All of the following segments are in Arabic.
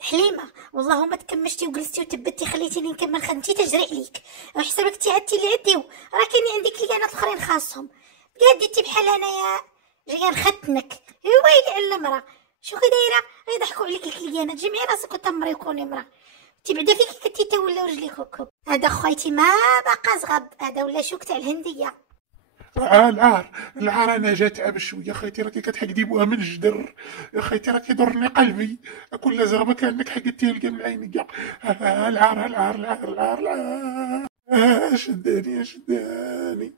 حليمه والله ما تكمشتي وجلستي وتبتي خليتيني نكمل خدمتي تجري عليك. وحسابك عدتي اللي عديو، راه كاينين عندي كليانات الاخرين خاصهم. بقى ديتي بحال انايا جايه نختنك. ويلي على المرا، شو كي دايره؟ يضحكوا عليك الكليانات. جمعي راسك وتمري وكوني مرا. انتي بعدا فيك كنتي تولوا رجليك هكا. هذا خويتي ما باقا زغب، هذا ولا شوك تاع الهنديه. العار انا جات عاب شويه خيتي راكي كتحقدي بوها من الجدر. يا خيتي راكي ضرني قلبي. كل زغبه كانك حقدتيها لقى من عينيا. العار شداني.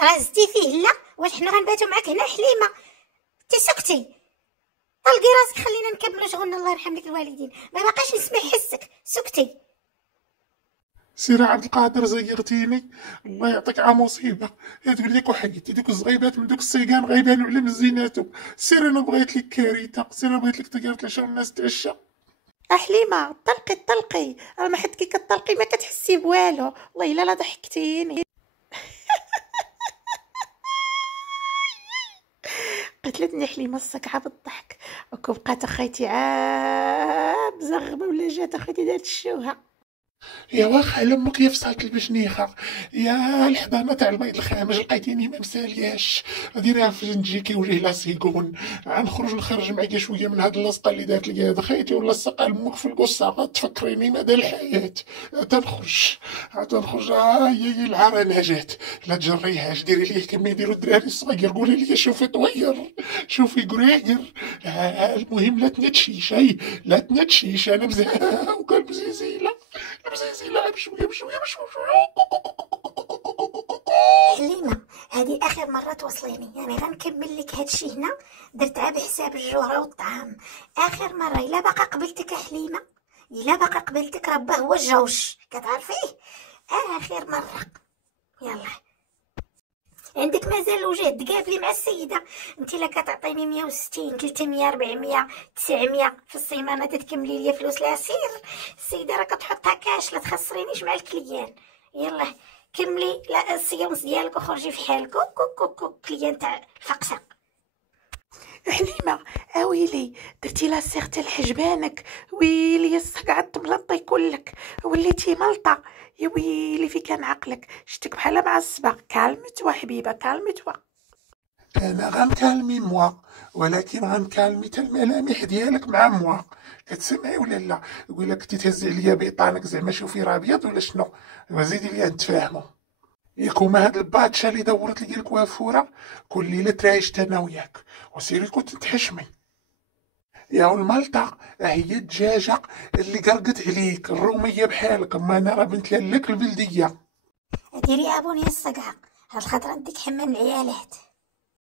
رازتي فيه لا؟ واش حنا غنباتو معاك هنا حليمه؟ انت سكتي طلقي راسك خلينا نكملوا شغلنا. الله يرحم لك الوالدين، ما باقاش نسمع حسك. سكتي. سير عبد القادر زيرتيني. الله يعطيك مصيبه. تقول لك وحيدتي دوك الزغيبات من دوك الصيقان غيبانوا على مزيناتو. سير انا بغيت لك كارثه. سير انا بغيت لك طيارة العشاء والناس تعشى. حليمه طلقي راه ما حد كي كطلقي ما كتحسي بوالو. والله الا لا ضحكتيني. قتلتني حليمه الصقعه بالضحك. وكون بقات اخيتي عاب زغبه ولا جات اخيتي دارت الشوهه. يا واخا لامك يا فصلت البشنيخه. يا الحضانه تاع البيض الخامج لقيتيني ما مسالياش. ديريها في نجيكي وجه لاصيكون. نخرج معايا شويه من هاد اللصقه اللي دارت لي هاد خيتي ولا الصقه لامك في القصه غتفكريني مدى الحياه. تنخرج. يا العار انا جات. لا تجريهاش ديري ليه كما يديروا الدراري الصغير. قولي لي شوفي طوير شوفي قرير. المهم لا تنتشيش. لا تنتشيش. انا مزهقه وكان مزيزيله. لعب شويه بشويه. حليمه هذه اخر مره توصليني، يعني غنكمل لك هادشي هنا. درت عا بحساب الجوره والطعام. اخر مره الا باقا قبلتك حليمه، الا باقا قبلتك ربه هو الجوش كتعرفيه. اخر مره. يلا عندك مازال وجه تقابلي مع السيده. انت لا كتعطيني 160 300 400 900 في السيمانه تتكملي لي فلوس العسير. السيده راه كتحطها كاش، لا تخسرينيش مع الكليان. يلا كملي لا الصيونس ديالك وخرجي في حالك. كليان تاع الفقشه. حليمه ويلي درتي لا سيغ تاع الحجبانك. ويلي الصقعه تملطي كلك وليتي ملطه. يا ويلي في كان عقلك شتك بحال معصبه. كالمتوا حبيبه كالمتوا. انا غنكالمي موا، ولكن غنكالمي تا الملامح ديالك مع موا. كتسمعي ولا لا؟ يقول لك كنتي تهزي عليا بيطانك زعما شوفي راه ابيض ولا شنو؟ وزيدي ليا نتفاهموا. ياكوما هاد الباتشا اللي دورت لي الكوافوره كل ليله ترايشت انا وياك. وسيري كنت تحشمي. يا الملطه هي الدجاجه اللي قرقت عليك الروميه بحالك. ما انا راه بنت لك البلديه. ديري ابوني الصقعه هاد الخطره نديك حمام العيالات.